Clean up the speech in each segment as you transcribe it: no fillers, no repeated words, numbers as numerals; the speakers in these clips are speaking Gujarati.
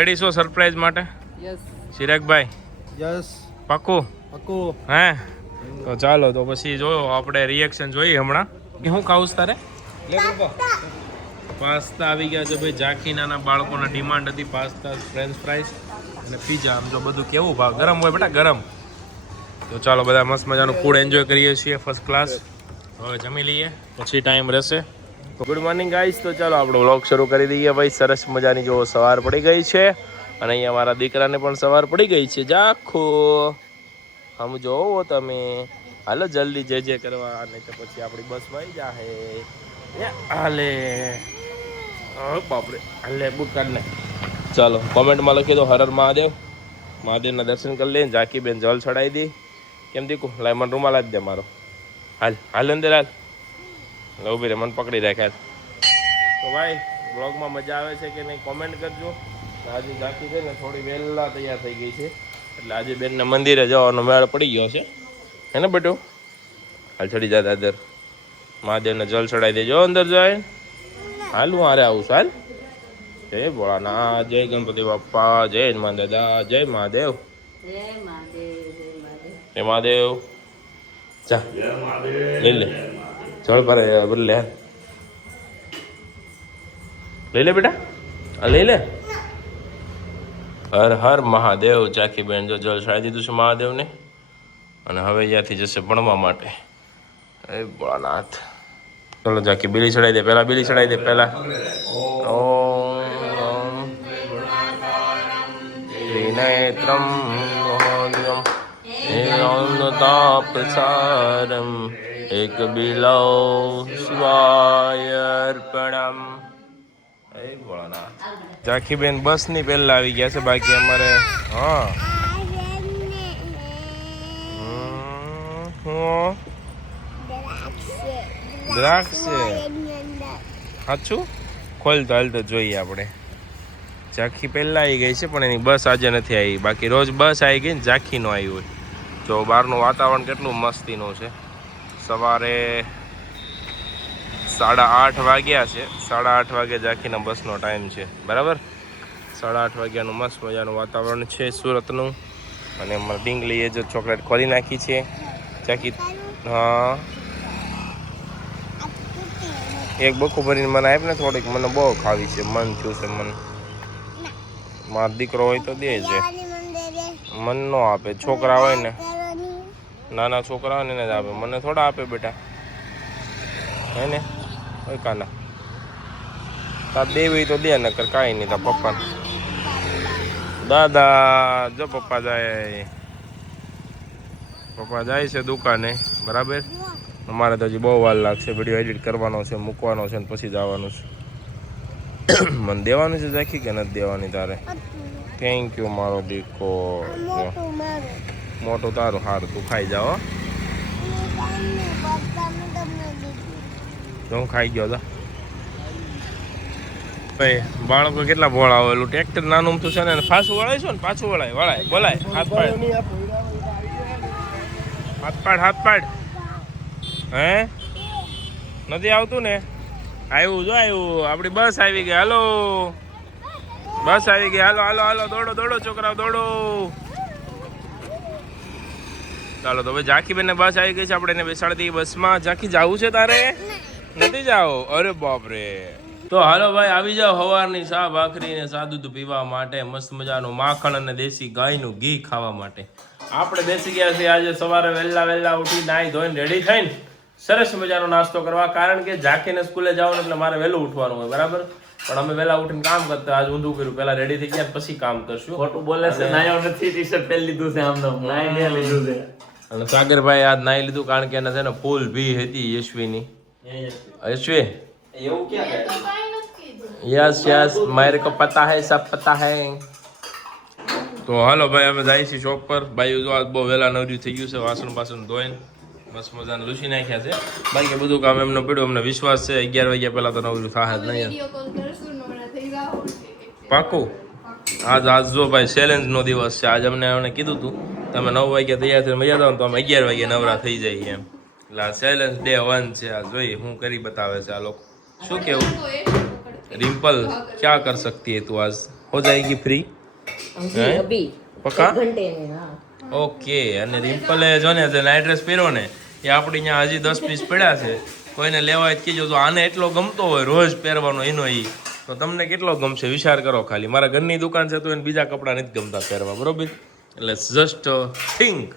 રેડી છો સરપ્રાઈઝ માટે? યસ ચિરાગભાઈ? યસ પાક્કું? પાક્કું. હે તો ચાલો તો પછી જોયો આપણે રિએક્શન જોઈએ હમણાં કે શું ખાવું તારે. પાસ્તા આવી ગયા છે ભાઈ. ઝાંખી નાના બાળકોના ડિમાન્ડ હતી પાસ્તા, ફ્રેન્ચ ફ્રાઈઝ અને પીઝા. આમ તો બધું કેવું ભાવ ગરમ હોય બેટા, ગરમ. તો ચાલો બધા મસ્ત મજાનું ફૂડ એન્જોય કરીએ છીએ ફર્સ્ટ ક્લાસ. હવે જમી લઈએ પછી ટાઈમ રહેશે. Good morning guys. તો ચાલો આપણો વ્લોગ શરૂ કરી દઈએ ભાઈ. સરસ મજાની જો સવાર પડી ગઈ છે અને અહીંયા મારા દીકરાને પણ સવાર પડી ગઈ છે. જાખો આમ જોવો તમે. હાલો જલ્દી જે કરવા, નહીં તો પછી આપણી બસમાં આવી જાહે. હાલે બાપરે, હાલે બુક કાઢ ને. ચાલો કોમેન્ટમાં લખી દો હર હર મહાદેવ. મહાદેવના દર્શન કરી લઈએ. ઝાંકી બેન જલ ચડાવી દી. કેમ દીકું લાય મને રૂમાલ જ દે મારો. હાલ હાલ અંદર હાલ. ઉભી રે, મને પકડી રાખે. તો ભાઈ બ્લોગમાં મજા આવે છે કે નહીં કોમેન્ટ કરજો. આજે ઝાંકી છે ને થોડી વહેલા તૈયાર થઈ ગઈ છે એટલે આજે બેનને મંદિરે જવાનો મેળ પડી ગયો છે. હે ને બેટું? હાલ ચડી જા દાદર. મહાદેવને જલ ચડાવી દેજો અંદર જાય. હાલ હું હારે આવું છું. હાલ. જય ભોળાનાથ, જય ગણપતિ બાપ્પા, જય હનુમાન દાદા, જય મહાદેવ. જય મહાદેવ. જા લઈ લે જળ પર બદલે. લઈ લે બેટા, આ લઈ લે. હર હર મહાદેવ. ઝાંખી બેન જો જલ ચડાવી દીધું છે મહાદેવને અને હવે અહીંયાથી જશે ભણવા માટે. એ ભોળાનાથ. ચલો ઝાંખી બીલી ચડાવી દે પહેલા. બીલી ચડાવી દે પહેલા. ઓમ ત્રિનેત્રમ તાપસારમ એક બિલો શિવાય અર્પણમ. એ ભોળાનાથ. ઝાંખી બેન બસ ની પહેલા આવી ગયા છે. બાકી અમારે હા દ્રાક્ષ સાચું ખોલ તો હાલ તો જોઈએ આપણે. ઝાંખી પહેલા આવી ગઈ છે પણ એની બસ આજે નથી આવી. બાકી રોજ બસ આવી ગઈ ને ઝાંખી નો આવી હોય. જો બહારનું વાતાવરણ કેટલું મસ્તીનું છે. સવારે 8:30 વાગ્યા છે. 8:30 વાગે ઝાંખીના બસનો ટાઈમ છે. બરાબર 8:30 વાગ્યાનું મસ્ત મજાનું વાતાવરણ છે સુરતનું. અને અમારા ડીંગલીએ જો ચોકલેટ ખોલી નાખી છે. ઝાંખી હા એક બખું ભરીને મને આપ ને થોડીક. મને બહુ ખાવી છે, મન થયું છે. મન મારો દીકરો હોય તો દે છે. મન નો આપે. છોકરા હોય ને, નાના છોકરા હોય ને એને જ આપે. મને થોડા આપે બેટા. હે ને હોય કાના? તાર દેવી તો દે, નકર કાંઈ નહીં. તાર પપ્પા દાદા જો પપ્પા જાય. પપ્પા જાય છે દુકાને. બરાબર. અમારે તો હજી બહુ વાર લાગશે. વિડીયો એડિટ કરવાનો છે, મૂકવાનો છે ને પછી જવાનું છે. મને દેવાનું છે ઝાંખી કે નથી દેવાની તારે? થેન્ક યુ મારો દીકો. મોટું તારું સારું, તું ખાઈ જાઓ. હું ખાઈ ગયો હતા ભાઈ. બાળકો કેટલા ભોળા હોય. ટ્રેક્ટર નાનું તો છે ને પાછું વળાય છો ને, પાછું વળાય બોલાય. હાથ પાડ હાથ પાડ હાથ પાડ. હે નથી આવતું ને? આવ્યું જો આવ્યું. આપણી બસ આવી ગઈ. હાલો બસ આવી ગઈ. હાલો હાલો હાલો દોડો દોડો છોકરાઓ દોડો. ચાલો તો ભાઈ ઝાંખી બેન બસ આવી ગઈ છે. આપણે એને બેસાડી દઈએ બસમાં. ઝાંખી જવું છે તારે? નથી જાઓ? અરે બાપરે. તો હાલો ભાઈ આવી જાઓ સવારની ચા ભાખરી ને સાદું પીવા માટે. મસ્ત મજાનું માખણ અને દેશી ગાયનું ઘી ખાવા માટે આપણે બેસી ગયા છીએ આજે સવારે વહેલા ઉઠી નાહી ધોઈને રેડી થઈને સરસ મજાનો નાસ્તો કરવા. કારણ કે ઝાંખીને સ્કૂલે જવાનું એટલે મારે વહેલું ઉઠવાનું હોય. બરાબર. પણ અમે વહેલા ઉઠીને કામ કરતા. આજ ઊંધું કર્યું. પહેલા રેડી થઈ ગયા પછી કામ કરશું. ખોટું બોલે છે. નાયો નથી, ટી શર્ટ પહેરી લીધું છે. આમ નાઈ લીધું છે. અને સાગરભાઈ આજ નાઈ લીધું કારણ કે એને છે ને ફૂલ ભી હતી યશવીની. યશવી એવું ક્યાં યસ યસ મારે કો પતા હૈ, સબ પતા હૈ. તો હાલો ભાઈ અમે જાય છીએ શોપ પર. ભાઈ જો આજ બહુ વહેલા નવરી થઈ ગયું છે. વાસણ ધોઈને બસ મજાને લૂસી નાખ્યા છે. બાકી બધું કામ એમનો પડ્યું. અમને વિશ્વાસ છે 11 વાગ્યા પહેલા તો નવરું થાય જ નહીં. પાકું. આજ જો ભાઈ ચેલેન્જ નો દિવસ છે. આજ અમને કીધું હતું તમે 9 વાગ્યા તૈયાર થઈને મજા જાવ તો અમે 11 વાગ્યા નવરા થઈ જઈએ એમ. એટલે આ ચેલેન્જ ડે 1 છે. આ જોઈએ હું કરી બતાવે છે આ લોકો. શું કેવું? रिम्पल क्या कर सकती है तू आज? हो जाएगी फ्री अभी हैं? अभी पक्का? 1 घंटे में हाँ ઓકે અને રિમ્પલે જો ને જે નાઇટ ડ્રેસ પહેર્યો ને એ આપણી ત્યાં હજી 10 પીસ પડ્યા છે કોઈને લેવા હોય તો કીજો તો આને એટલો ગમતો હોય રોજ પહેરવાનો એનો તો તમને કેટલો ગમશે વિચાર કરો ખાલી મારા ઘરની દુકાન છે તો એને બીજા કપડાં નથી ગમતા પહેરવા બરોબર એટલે જસ્ટ થિંક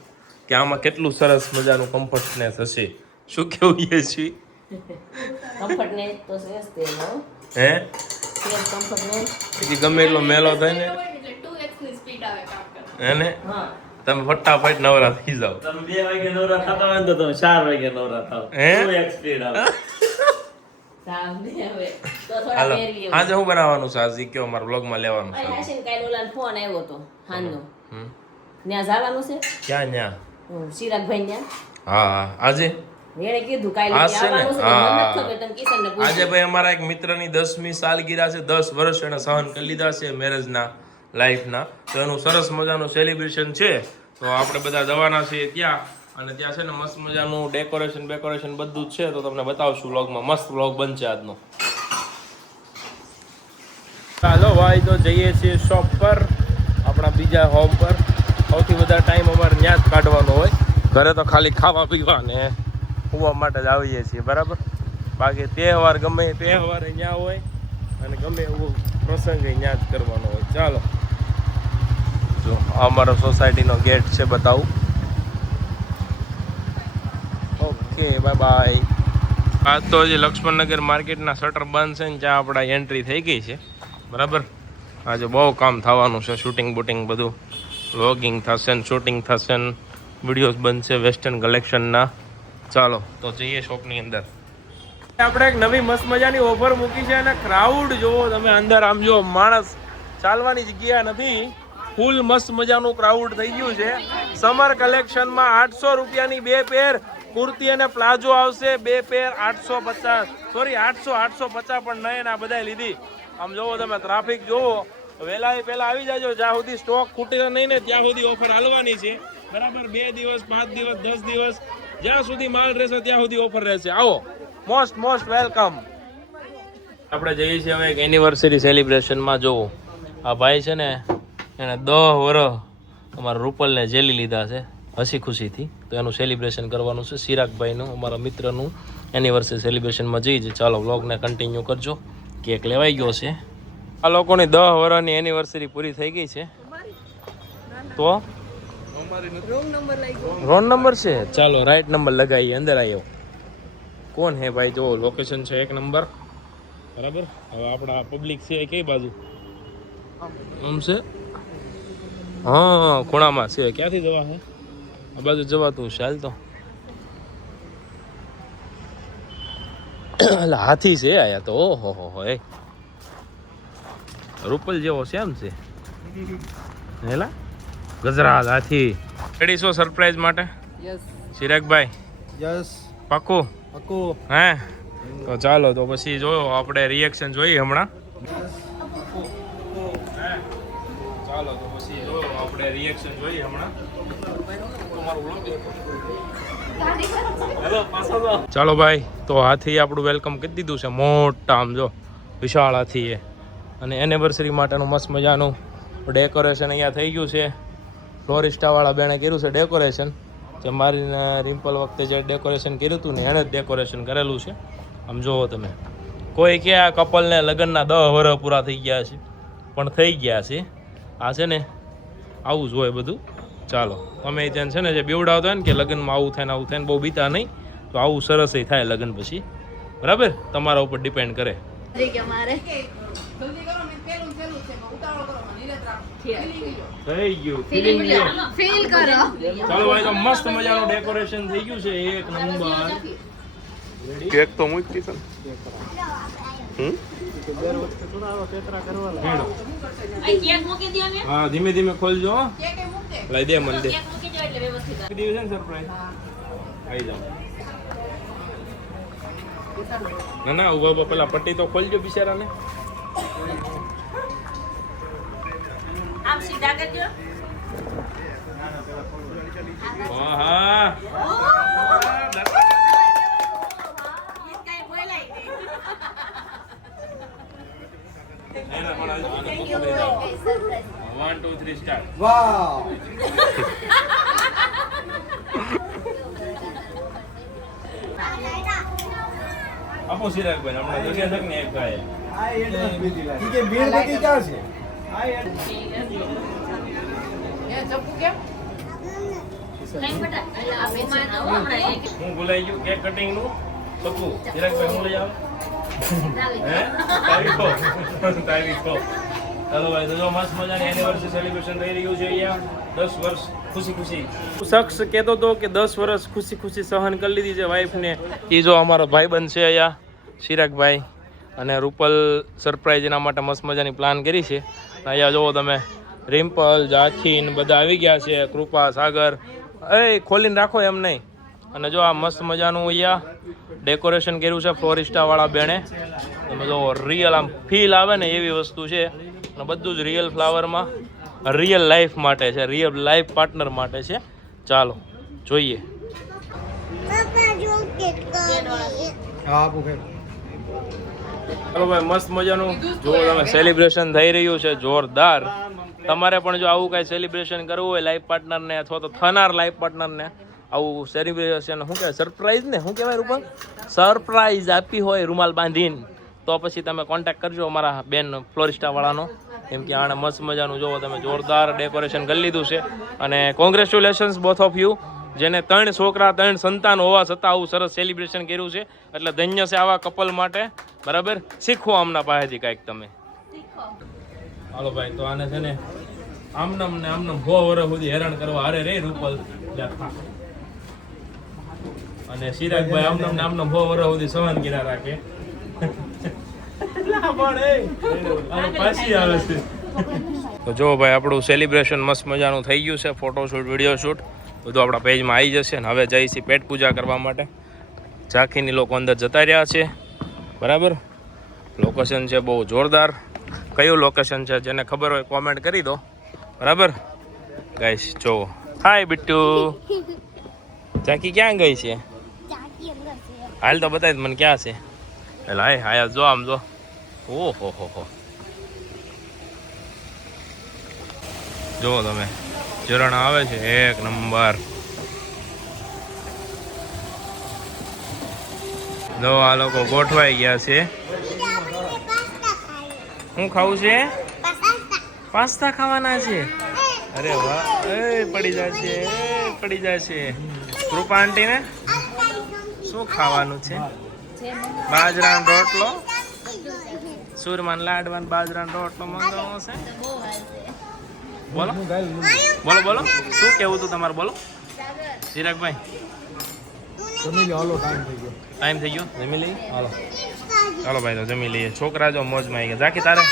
કે આમાં કેટલું સરસ મજાનું કમ્ફર્ટનેસ હશે શું કેવું એ છે કમ્ફર્ટનેસ તો સેસ તે નો હે સેસ કમ્ફર્ટનેસ કે ગમે એટલો મેલો થાય ને એટલે 2x ની સ્પીડ આવે કામ કરવા હે ને હા તમે ફટાફટ નવરા થઈ જાઓ તમે 2 વાગે નવરા થતા હોય ને તો તમે 4 વાગે નવરા થાવ હે? 2x સ્પીડ આવે સામે હવે તો થોડા હાલો મેરવી આજે હું બનાવવાનું છે આજે કયો મારા બ્લોગમાં લેવાનું છે હાસીન કાઈ ઓલા ફોન આવ્યો તો હાંનો હમ. ત્યાં જવાનું છે ક્યાં ન્યા ચિરાગભાઈ ત્યાં હા હા આજે એણે કીધું કાલે આ છે ને? આવવાનું છે હા. મને નથી ખબર તમે કિશનને પૂછો આજે ભાઈ અમારા એક મિત્રની 10મી સાલગીરા છે 10 વર્ષ એને સહન કરી લીધા છે મેરેજના લાઈફના તો એનું સરસ મજાનું સેલિબ્રેશન છે તો આપણે બધા જવાના છીએ ત્યાં અને ત્યાં છે ને મસ્ત મજાનું ડેકોરેશન બધું જ છે તો તમને બતાવશું વ્લોગમાં મસ્ત વ્લોગ બનશે આજનો ચાલો ભાઈ તો જઈએ છીએ શોપ પર આપણા બીજા હોમ પર સૌથી વધારે ટાઈમ અમારે ત્યાં જ કાઢવાનો હોય ઘરે તો ખાલી ખાવા પીવા ને હોવા માટે જ આવીએ છીએ બરાબર બાકી તહેવાર ગમે એ તહેવાર અહીંયા હોય અને ગમે એવો પ્રસંગ અહીંયા જ કરવાનો હોય ચાલો જો આ અમારો સોસાયટીનો ગેટ છે બતાવું ઓકે બાય બાય આજ તો હજી લક્ષ્મણનગર માર્કેટના શટર બંધ છે ને જ્યાં આપણા એન્ટ્રી થઈ ગઈ છે બરાબર આજે બહુ કામ થવાનું છે શૂટિંગ બૂટિંગ બધું વ્લોગિંગ થશે ને શૂટિંગ થશે ને વિડીયોઝ બનશે વેસ્ટર્ન કલેક્શનના ચાલો તો જઈએ શોપની અંદર આપણે એક નવી મસ્ત મજાની ઓફર મૂકી છે અને ક્રાઉડ જોવો તમે અંદર આમ જો માણસ ચાલવાની જગ્યા નથી ફૂલ મસ્ત મજાનું ક્રાઉડ થઈ ગયું છે સમર કલેક્શનમાં 800 રૂપિયાની 2 પેર કુર્તી અને પ્લાઝો આવશે 2 પેર 850 સોરી 850 પણ નહીં આ બધાય લીધી આમ જોવો તમે ટ્રાફિક જોવો વહેલા પહેલા આવી જાજો જ્યાં સુધી સ્ટોક ખૂટે નહીં ને ત્યાં સુધી ઓફર હાલવાની છે બરાબર 2 દિવસ 5 દિવસ 10 દિવસ જ્યાં સુધી માલ રહેશે ત્યાં સુધી ઓફર રહેશે આવો મોસ્ટ વેલકમ આપણે જઈએ છીએ હવે એક એનિવર્સરી સેલિબ્રેશનમાં જોવો આ ભાઈ છે ને એને 10 વર્ષ અમારા રૂપલને જેલી લીધા છે હસી ખુશીથી તો એનું સેલિબ્રેશન કરવાનું છે ચિરાગભાઈનું અમારા મિત્રનું એનિવર્સરી સેલિબ્રેશનમાં જઈએ ચાલો વ્લોગને કન્ટિન્યુ કરજો કેક લેવાઈ ગયો છે આ લોકોની 10 વર્ષની એનિવર્સરી પૂરી થઈ ગઈ છે તો રોંગ નંબર છે ચાલો રાઈટ નંબર લગાવીએ અંદર આવ્યો કોણ હે ભાઈ જો લોકેશન છે 1 નંબર બરાબર હવે આપણા પબ્લિક છે કઈ બાજુ આમ છે હા ખૂણામાં છે ક્યાંથી જવા છે આ બાજુ જવાતું છે હાલ તો એટલે હાથી છે આયા તો ઓહો હો એ રૂપલ જેવો છે એમ છે હેલા ગજરાજ હાથી રેડી છો સરપ્રાઈઝ માટે યસ ચિરાગભાઈ યસ પાકું પાકું હે તો ચાલો તો પછી જોયો આપણે રિએક્શન જોઈએ હમણાં ચાલો તો પછી જોયો આપણે રિએક્શન જોઈએ હમણાં ચાલો ભાઈ તો હાથી આપણું વેલકમ કરી દીધું છે મોટા આમ જો વિશાળ હાથી એ અને એનિવર્સરી માટેનું મસ્ત મજાનું ડેકોરેશન અહીંયા થઈ ગયું છે ફ્લોરિસ્ટાવાળા બેણે કર્યું છે ડેકોરેશન જે મારી રિમ્પલ વખતે જે ડેકોરેશન કર્યું હતું ને એને જ ડેકોરેશન કરેલું છે આમ જુઓ તમે કોઈ કે આ કપલને લગ્નના 10 વર્ષ પૂરા થઈ ગયા છે પણ થઈ ગયા છે આ છે ને આવું જ હોય બધું ચાલો તમે ત્યાં છે ને જે બીવડાવતા હોય ને કે લગ્નમાં આવું થાય ને બહુ બીતા નહીં તો આવું સરસ થાય લગ્ન પછી બરાબર તમારા ઉપર ડિપેન્ડ કરે જલ્દી કરો મેં પેલું છે ઉતાવળ કરો મને નીરજ રાખો થઈ ગયું feeling ગયું. ફીલ કરો ચાલો ભાઈ તો મસ્ત મજાનું ડેકોરેશન થઈ ગયું છે 1 નંબર કેક તો મૂકી છે કેક મૂકી દો ને હા ધીમે ધીમે ખોલજો હો. કે મૂકે લઈ દે મને દે કેક મૂકી દો એટલે વ્યવસ્થિત મૂકી દીધું છે ને સરપ્રાઈઝ આવી જાઓ ના ઉભા ઉભા પેલા પટ્ટી તો ખોલજો બિચારાને આમ સીધા કરજો હા ઈ કાઈ બોલાય નહીં એના પણ આને પકડી જાઓ 1 2 3 સ્ટાર્ટ વાવ આપો સિરાગભાઈ હમણાં જગ્યા છે ને એક ભાઈ આ એડ્રેસ બીજી લાગે કે ભીડ બધી ક્યાં છે આ એ ચપ્પુ કેમ કઈ બટા આ બેસન આવો હમણાં એક હું ભૂલાઈ ગયું કેક કટિંગ નું સપુ સિરાગભાઈ હું લઈ આવ હે તારીખો ચાલો ભાઈ તો જો મસ્ત મજાની એનિવર્સરી સેલિબ્રેશન થઈ રહ્યું છે અહીંયા 10 વર્ષ ખુશી ખુશી શખ્સ કહેતો હતો કે 10 વર્ષ ખુશી ખુશી સહન કરી લીધી છે વાઈફને એ જો અમારો ભાઈબંધ છે અહીંયા ચિરાગભાઈ અને રૂપલ સરપ્રાઈઝ એના માટે મસ્ત મજાની પ્લાન કરી છે અહીંયા જુઓ તમે રિમ્પલ જાખીન બધા આવી ગયા છે કૃપા સાગર એ ખોલીને રાખો એમ નહીં અને જો આ મસ્ત મજાનું અહીંયા ડેકોરેશન કર્યું છે ફ્લોરિસ્ટાવાળા બેણે તમે જો રિયલ આમ ફીલ આવે ને એવી વસ્તુ છે અને બધું જ રિયલ ફ્લાવરમાં રિયલ લાઈફ માટે છે રિયલ લાઈફ પાર્ટનર માટે છે ચાલો જોઈએ હા આપો કે ચાલો ભાઈ મસ્ત મજાનું જો તમે સેલિબ્રેશન થઈ રહ્યું છે જોરદાર તમારે પણ જો આવું કાંઈ સેલિબ્રેશન કરવું હોય લાઈફ પાર્ટનરને અથવા તો થનાર લાઈફ પાર્ટનરને આવું સેલિબ્રેશન શું કહેવાય સરપ્રાઈઝ ને શું કહેવાય રૂપલ સરપ્રાઈઝ આપી હોય રૂમાલ બાંધીને તો પછી તમે કોન્ટેક્ટ કરજો અમારા બેન ફ્લોરિસ્ટાવાળાનો કેમ કે આણે મસ્ત મજાનું જોવો તમે જોરદાર ડેકોરેશન કરી લીધું છે અને કોંગ્રેચ્યુલેશન્સ બોથ ઓફ યુ જેને 3 છોકરા 3 સંતાન હોવા છતાં આવું સરસ સેલિબ્રેશન કર્યું છે એટલે ધન્ય છે આવા કપલ માટે બરાબર શીખો આમના પાસેથી કાંઈક તમે હાલો ભાઈ તો આને છે ને આમનમ ને આમનમ 100 વર્ષ સુધી હેરાન કરવા અરે રે રૂપલ અને ચિરાગભાઈ આમનમ ને આમનમ 100 વર્ષ સુધી સહન કર્યા રાખે તો જો ભાઈ આપણું સેલિબ્રેશન મસ્ત મજાનું થઈ ગયું છે ફોટોશૂટ વિડીયો શૂટ બધું આપણા પેજમાં આવી જશે ને હવે જઈશી પેટ પૂજા કરવા માટે ઝાંખીની લોકો અંદર જતા રહ્યા છે બરાબર લોકેશન છે બહુ જોરદાર કયું લોકેશન છે જેને ખબર હોય કોમેન્ટ કરી દો બરાબર ગાઈસ જો હાય બિટ્ટુ ઝાંખી ક્યાં ગઈ છે હાલ તો બતાવી મને ક્યાં છે એટલે હાય હાય જો આમ જો ઓહો હો જુઓ તમે ઝરણા આવે છે એક નંબર જો આ લોકો ગોઠવાઈ ગયા છે શું ખાવું છે પાસ્તા ખાવાના છે અરે વાહ એ પડી જશે કૃપા આંટીને શું ખાવાનું છે બાજરાનો રોટલો સુરમાન લાડવાન બાજરાનો રોટલો મંગાવવાનો છે બોલો બોલો બોલો શું કેવું તું તમારું બોલો ચિરાગભાઈ જમી લો હાલો ટાઈમ થઈ ગયો જમી લઈએ હાલો ચાલો ભાઈ તો જમી લઈએ છોકરા જો મોજમાં આવી ગયા ઝાંખી તારે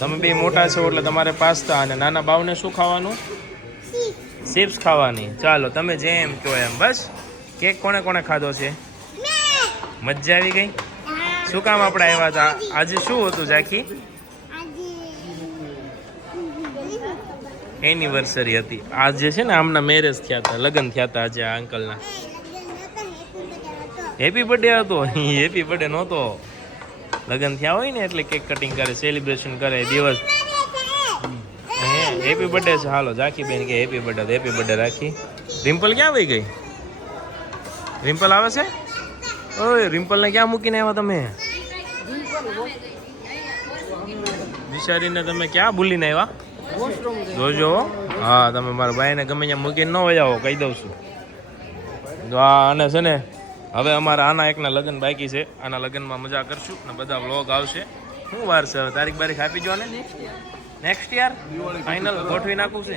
તમે બે મોટા છો એટલે તમારે પાસ્તા અને નાના બાવને શું ખાવાનું ચિપ્સ ખાવાની ચાલો તમે જેમ કહો એમ બસ કેક કોણે કોણે ખાધો છે મજા આવી ગઈ શું કામ આપણે આવ્યા હતા આજે શું હતું ઝાંખી એનિવર્સરી હતી આજે છે ને આમના મેરેજ થયા હતા લગ્ન થયા હતા આજે આ અંકલના હેપી બર્થડે હતો હેપી બર્થડે નહોતો લગ્ન થયા હોય ને એટલે કેક કટિંગ કરે સેલિબ્રેશન કરે દિવસ હે હેપી બર્થડે છે હાલો ઝાંખી બેન કે હેપી બર્થડે રાખી રિમ્પલ ક્યાં વહી ગઈ રિમ્પલ આવે છે ઓય રિમ્પલને ક્યાં મૂકીને આવ્યા તમે વિચારીને તમે ક્યાં ભૂલીને આવ્યા જોજો હા તમે મારા ભાઈને ગમે ત્યાં મૂકીને ન વજાવો કહી દઉં છું જો આને છે ને હવે અમારા આના એકના લગ્ન બાકી છે આના લગ્નમાં મજા કરશું ને બધા વ્લોગ આવશે શું વાર છે તારીખ બારીખ આપી જો ને નેક્સ્ટ યર ફાઇનલ ગોઠવી નાખું છે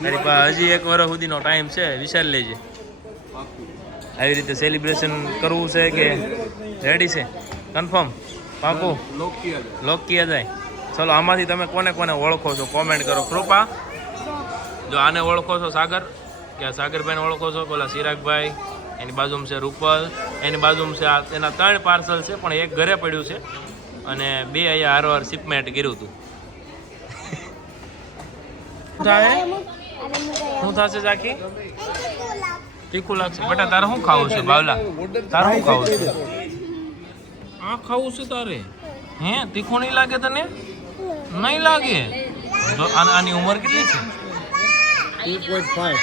તારી પાસે હજી 1 વર્ષ સુધીનો ટાઈમ છે વિચારી લેજે આવી રીતે સેલિબ્રેશન કરવું છે કે રેડી છે કન્ફર્મ પાકું લોક કિયા જાય ચલો આમાંથી તમે કોને કોને ઓળખો છો કોમેન્ટ કરો કૃપા જો આને ઓળખો છો સાગર કે સાગરભાઈને ઓળખો છો પેલા ચિરાગભાઈ એની બાજુમાં છે રૂપલ એની બાજુમાં છે એના 3 પાર્સલ છે પણ એક ઘરે પડ્યું છે અને 2 અહીંયા હારવાર શિપમેન્ટ કર્યું હતું શું થશે ઝાંખી તીખું લાગશે બેટા તારે શું ખાવું છે બાવલા તારે શું ખાવું છે આ ખાવું છે તારે? હે તીખું નહીં લાગે તને? નહીં લાગે તો આની ઉંમર કેટલી છે? 2.5.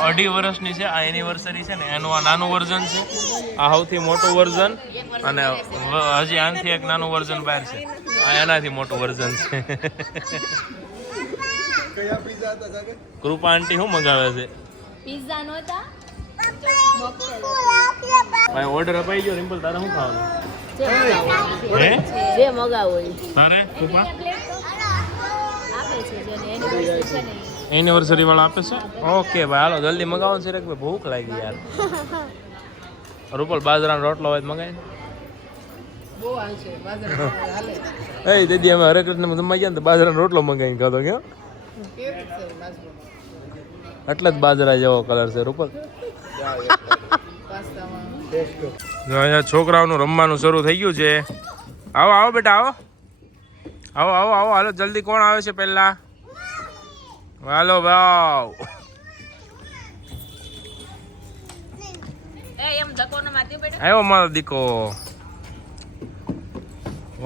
2.5 વર્ષની છે. આ એનિવર્સરી છે ને એનું આ નાનું વર્ઝન છે. આ સૌથી મોટું વર્ઝન અને હજી આનાથી એક નાનું વર્ઝન બહાર છે. આ એનાથી મોટું વર્ઝન છે. કયા પીઝા હતા કાકા? કૃપા આંટી શું મંગાવે છે? પિઝા નહોતા મોકટેલ ભાઈ ઓર્ડર અપાઈ ગયો. રિમ્પલ તારે શું ખાવાનું? હે જે મગાવો એ તારે કૃપા આપે છે જેને એનિવર્સરી છે ને એનિવર્સરી વાળા આપે છે? ઓકે ભાઈ હાલો જલ્દી મગાવો છે રે, ભૂખ લાગી યાર. રૂપલ બાજરાનો રોટલો હોય તો મગાય. બહુ હાલશે બાજરા હાલે એ દીદી અમે હરે કૃષ્ણ જમવા ગયા ને તો બાજરાનો રોટલો મંગાવીને ખાધો કે કેવું છે બાજરો એટલે જ બાજરા જેવો કલર છે રૂપલ. પાસ્તામાં જો અહીંયા છોકરાઓનું રમવાનું શરૂ થઈ ગયું છે. આવો આવો બેટા આવો આવો આવો આવો હાલો જલ્દી. કોણ આવે છે પહેલા? હાલો ભાવ. એમ ધક્કો ન મારતી બેટા આવ્યો મારો દીકો.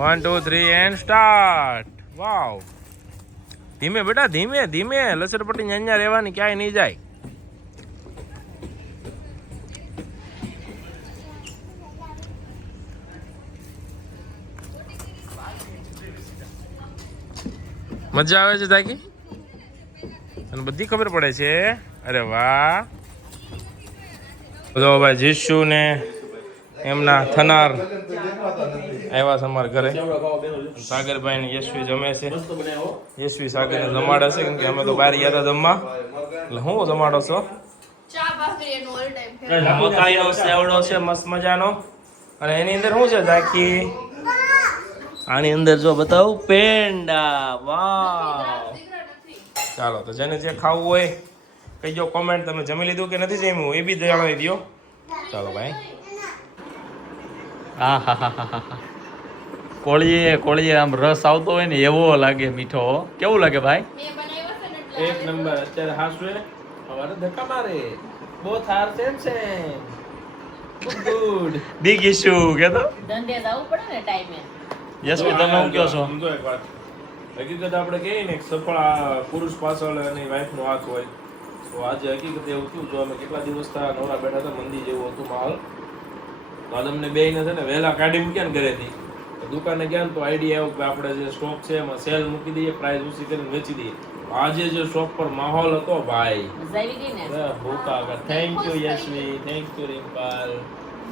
1 2 3 એન્ડ સ્ટાર્ટ. વાવ. ધીમે બેટા ધીમે ધીમે. લસરપટ્ટી અહીંયા રહેવાની, ક્યાંય નહીં જાય. મજા આવે છે તાકી? અને બધી ખબર પડે છે. અરે વાહ. બધો ભાઈ જીશુ ને એમના થનાર આવ્યા છે અમારા ઘરે. સાગરભાઈ ને યશવી જમે છે. યશવી સાગરને જમાડે છે કેમ કે અમે તો બહાર ગયા હતા જમવા. એટલે હું જમાડો છો? ચા ભાખરી એનો ઓલ ટાઈમ મકાઈનો સેવડો છે મસ્ત મજાનો. અને એની અંદર શું છે ઝાકી? આની અંદર જો બતાવું પેંડા. વાહ. ચાલો તો જેને જે ખાવું હોય કહીજો કોમેન્ટ. તમે જમી લીધું કે નથી જમ્યું એ બી જણાવી દો. ચાલો ભાઈ. કોળીએ આમ રસ આવતો હોય ને એવો લાગે મીઠો. કેવું લાગે ભાઈ? મેં બનાવ્યો છે ને એટલે એક નંબર. અત્યારે હાસવે હવારે ધક્કા મારે. Both are same same. Good. Big issue કેતો ધંધે જવું પડે ને ટાઈમે યશવી તમે શું કહો છો? સમજો એક વાત. હકીકત આપણે કહીએ ને એક સફળ પુરુષ પાછળ એની વાઈફનો હાથ હોય. તો આજે હકીકત એવું થયું. જો અમે કેટલા દિવસ નવરા બેઠા હતા, મંદી જેવું હતું માહોલ. તો આજે અમને બેયને છે ને વહેલા કાઢી મૂક્યા ને ઘરેથી. તો દુકાને ગયા ને તો આઈડિયા આવ્યો કે આપણે જે સ્ટોક છે એમાં સેલ મૂકી દઈએ, પ્રાઇસ ઓછી કરીને વેચી દઈએ. આજે જે શોપ પર માહોલ હતો ભાઈ, મજા આવી ગઈ ને ભૂકા. Thank you Yashvi, thank you Rimpal.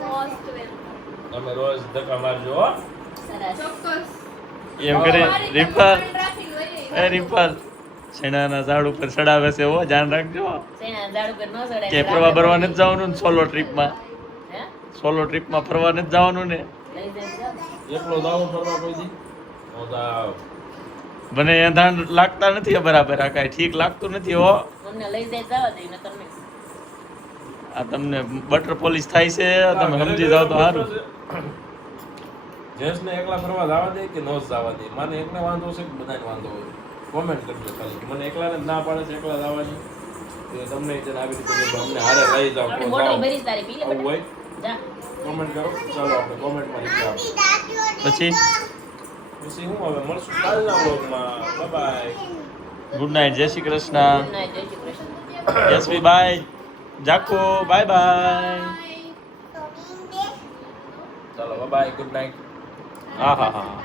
Most welcome તમે રોજ ધક્કા મારજો હો. સરસ ચોક્કસ એમ કરે રિમ્પલ. રાખી લઈએ એ રિમ્પલ શેણાના ઝાડ ઉપર ચડાવે છે હો, ધ્યાન રાખજો. સેના ઝાડ ઉપર ન ચડાય કે ફરવા બરવા નથી જવાનું ને સોલો ટ્રીપમાં? હે સોલો ટ્રીપમાં ફરવા નથી જવાનું ને? લઈ જજો એકલો દાવો ફરવા કોઈ દી નો દાવ. મને એ ધાન લાગતા નથી બરાબર. આ કાંઈ ઠીક લાગતું નથી હો. અમને લઈ જાય જવા દે ને તમે આ તમને બટર પોલિશ થાય છે, તમે સમજી જાવ તો સારું. જેન્ટ્સને એકલા ફરવા જવા દે કે નો જવા દે? મને એકને વાંધો છે કે બધાને વાંધો હોય? કોમેન્ટ કરજો ખાલી કે મને એકલાને જ ના પાડે છે એકલા જવાની. તો તમને છે ને આવી રીતે જો અમને હારે લઈ જાઓ આપણે તો બોટલ જાઓ. ભરી તારી પી લે આવું હોય જા કોમેન્ટ કરો. ચાલો આપણે કોમેન્ટમાં રિપ્લાય આપો. પછી પછી હું હવે મળશું કાલના વ્લોગમાં. બાય. ગુડ નાઇટ, જય શ્રી કૃષ્ણ. ના જય શ્રી કૃષ્ણ યશવી બાય, જાકો બાય બાય. ચાલો બાય. Good night. હા હા હા.